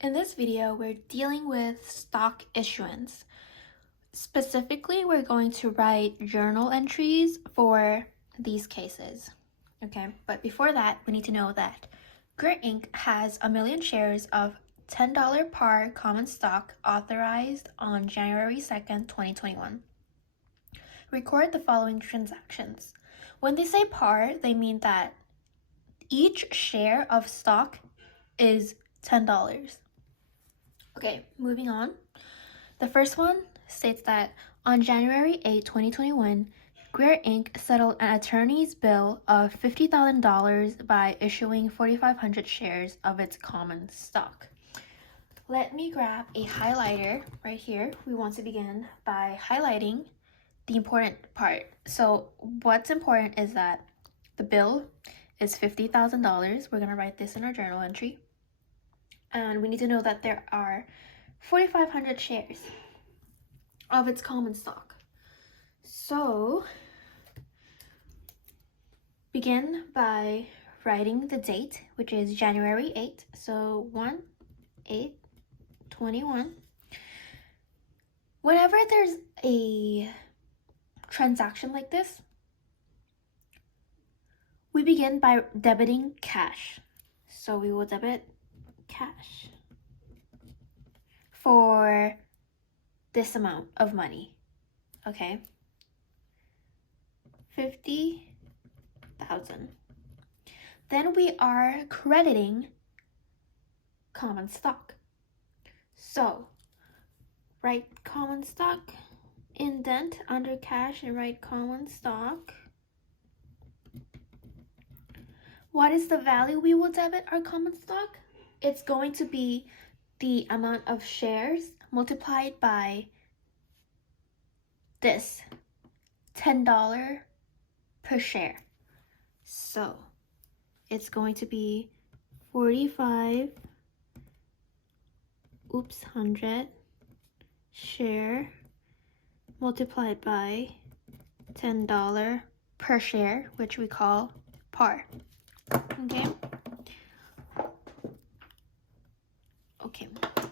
In this video, we're dealing with stock issuance. Specifically, we're going to write journal entries for these cases. Okay, but before that, we need to know that Grit Inc. has 1 million shares of $10 par common stock authorized on January 2nd, 2021. Record the following transactions. When they say par, they mean that each share of stock is $10. Okay, moving on. The first one states that on January 8, 2021, Greer Inc. settled an attorney's bill of $50,000 by issuing 4,500 shares of its common stock. Let me grab a highlighter right here. We want to begin by highlighting the important part. So what's important is that the bill is $50,000. We're going to write this in our journal entry. And we need to know that there are 4,500 shares of its common stock. So begin by writing the date, which is January 8th. So 1/8/21. Whenever there's a transaction like this, we begin by debiting cash. So we will debit cash for this amount of money. Okay, 50,000. Then we are crediting common stock. So write common stock, indent under cash and write common stock. What is the value we will debit our common stock? It's going to be the amount of shares multiplied by this $10 per share. So it's going to be 100 share multiplied by $10 per share, which we call par. Okay,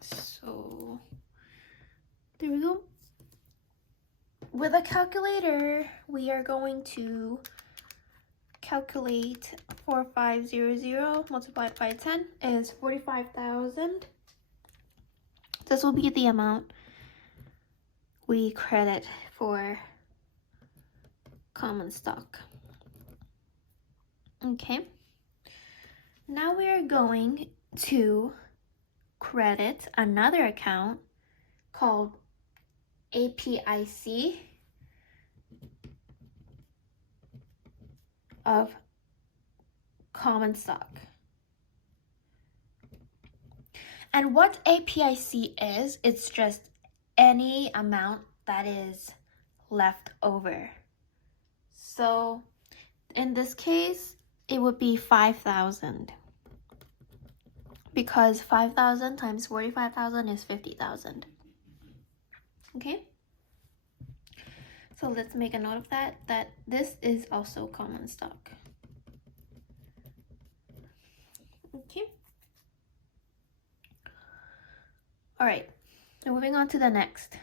so there we go. With a calculator, we are going to calculate 4500 multiplied by 10 is 45,000. This will be the amount we credit for common stock. Okay. Now we are going to credit another account called APIC of common stock. And what APIC is, it's just any amount that is left over. So in this case, it would be 5,000 because 5,000 times 45,000 is 50,000. Okay, so let's make a note of that this is also common stock. Okay, all right, now moving on to the next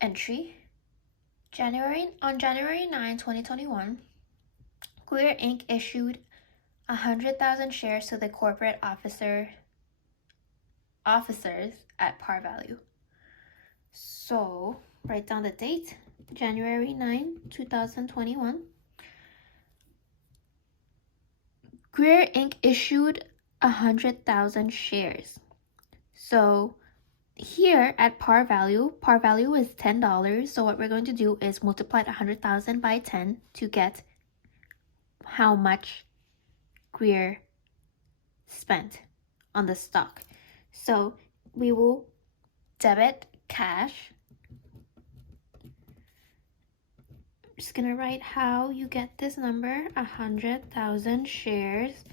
entry. On January 9, 2021, Clear Inc. issued 100,000 shares to the corporate officers at par value. So write down the date, January 9, 2021. Greer Inc. issued 100,000 shares. So here at par value is $10. So what we're going to do is multiply 100,000 by 10 to get how much Greer spent on the stock. So we will debit cash. I'm just gonna write how you get this number, 100,000 shares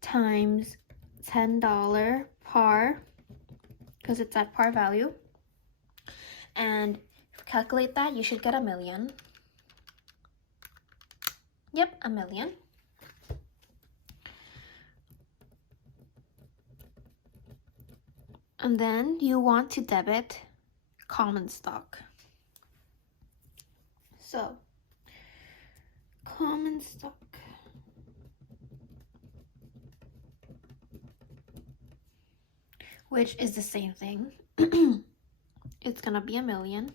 times $10 par, because it's at par value. And if you calculate that, you should get 1 million. Yep, 1 million. And then you want to debit common stock. So, common stock. Which is the same thing. It's gonna be $1 million.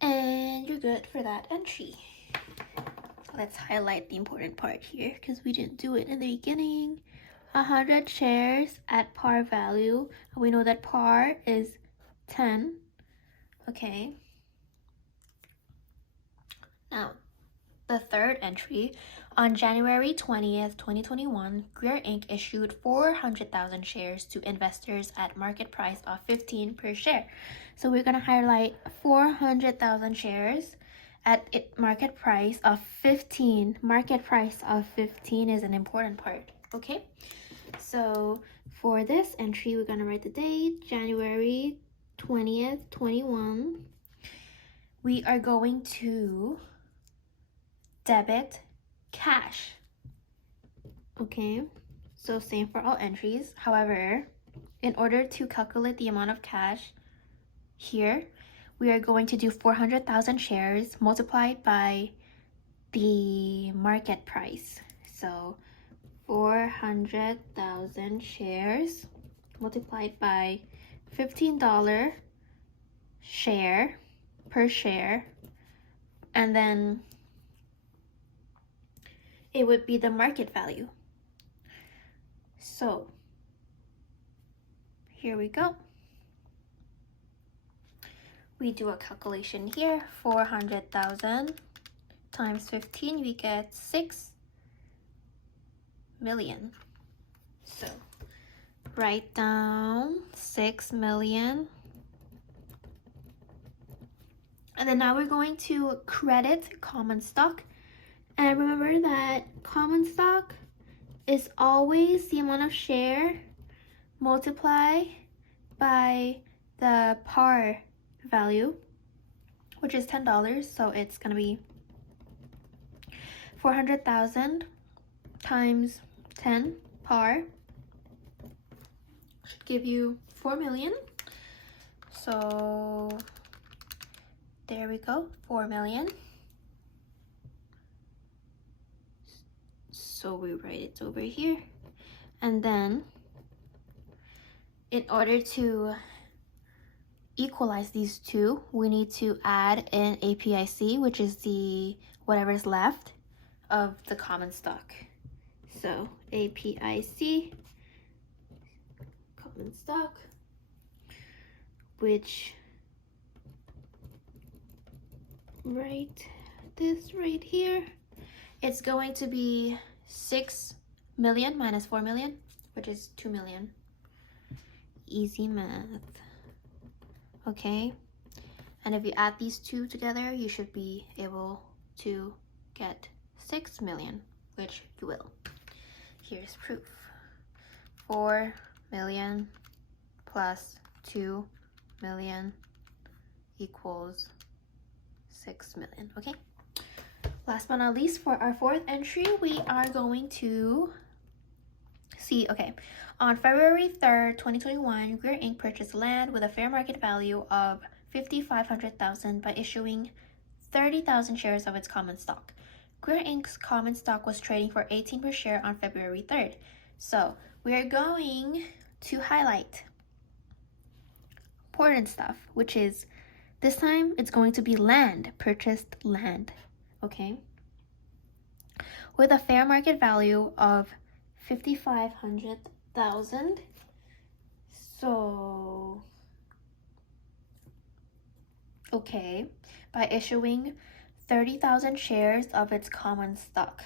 And you're good for that entry. Let's highlight the important part here because we didn't do it in the beginning. 100 shares at par value. We know that par is 10. Okay. Now, the third entry, on January 20th, 2021, Greer Inc. issued 400,000 shares to investors at market price of 15 per share. So we're going to highlight 400,000 shares at market price of 15. Market price of 15 is an important part, okay? So for this entry, we're going to write the date, January 20th, 21. We are going to debit cash. Okay, so same for all entries. However, in order to calculate the amount of cash here, we are going to do 400,000 shares multiplied by the market price. So 400,000 shares multiplied by $15 share per share, and then it would be the market value. So here we go. We do a calculation here. 400,000 times 15, we get 6 million. So write down 6 million. And then now we're going to credit common stock. And remember that common stock is always the amount of share multiplied by the par value, which is $10. So it's going to be 400,000 times 10 par should give you 4 million. So there we go, 4 million. So we write it over here. And then in order to equalize these two, we need to add in APIC, which is the whatever is left of the common stock. So APIC, common stock, which right this right here, it's going to be 6 million minus 4 million, which is 2 million. Easy math. Okay, and if you add these two together, you should be able to get 6 million, which you will. Here's proof. 4 million plus 2 million equals 6 million, okay? Last but not least, for our fourth entry, we are going to see, okay, on February 3rd, 2021, Greer Inc. purchased land with a fair market value of $5,500,000 by issuing 30,000 shares of its common stock. Greer Inc.'s common stock was trading for 18 per share on February 3rd. So we are going to highlight important stuff, which is this time it's going to be land, purchased land, okay? With a fair market value of $5,500,000. So, okay, by issuing 30,000 shares of its common stock.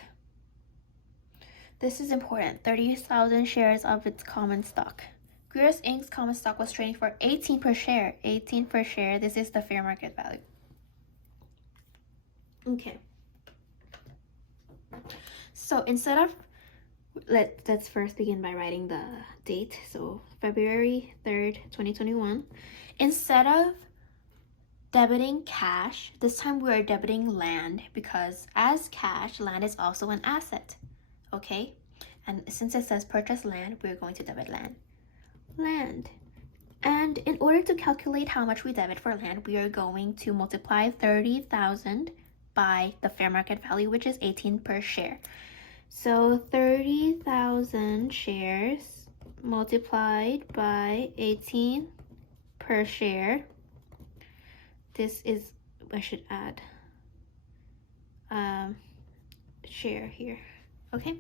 This is important, 30,000 shares of its common stock. Greer Inc.'s common stock was trading for 18 per share. 18 per share, this is the fair market value. Okay. So instead of, let's first begin by writing the date. So February 3rd, 2021. Instead of debiting cash, this time we are debiting land because as cash, land is also an asset, okay? And since it says purchase land, we're going to debit land. And in order to calculate how much we debit for land, we are going to multiply 30,000 by the fair market value, which is 18 per share. So 30,000 shares multiplied by 18 per share. This is, I should add share here. Okay.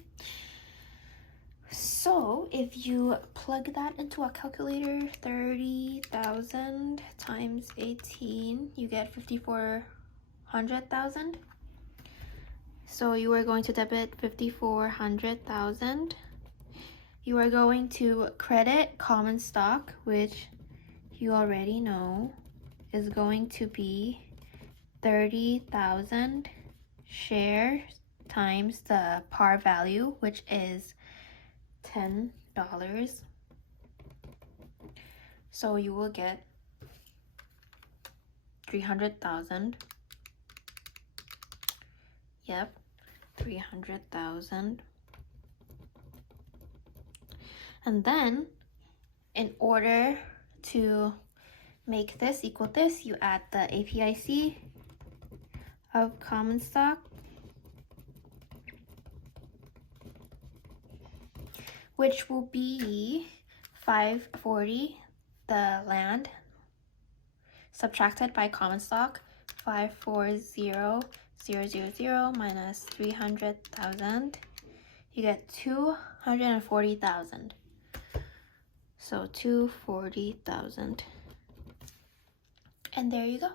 So if you plug that into a calculator, 30,000 times 18, you get 5,400,000. So you are going to debit 5,400,000. You are going to credit common stock, which you already know is going to be 30,000 shares times the par value, which is $10. So you will get 300,000. Yep, 300,000. And then in order to make this equal this, you add the APIC of common stock, which will be 540, the land, subtracted by common stock, 540,000 minus 300,000. You get 240,000. So 240,000. And there you go.